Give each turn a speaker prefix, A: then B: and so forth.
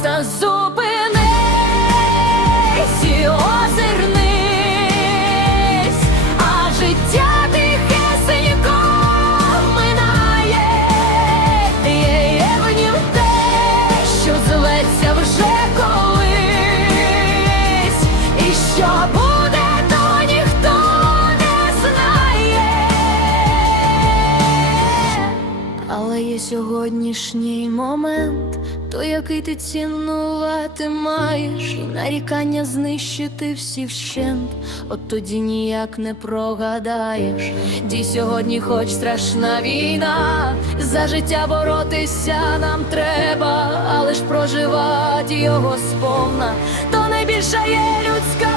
A: міста зуби. Сьогоднішній момент, то який ти цінувати маєш, і нарікання знищити всі вщент, от тоді ніяк не прогадаєш. Дій сьогодні, хоч страшна війна, за життя боротися нам треба, але ж проживати його сповна, то найбільша є людина.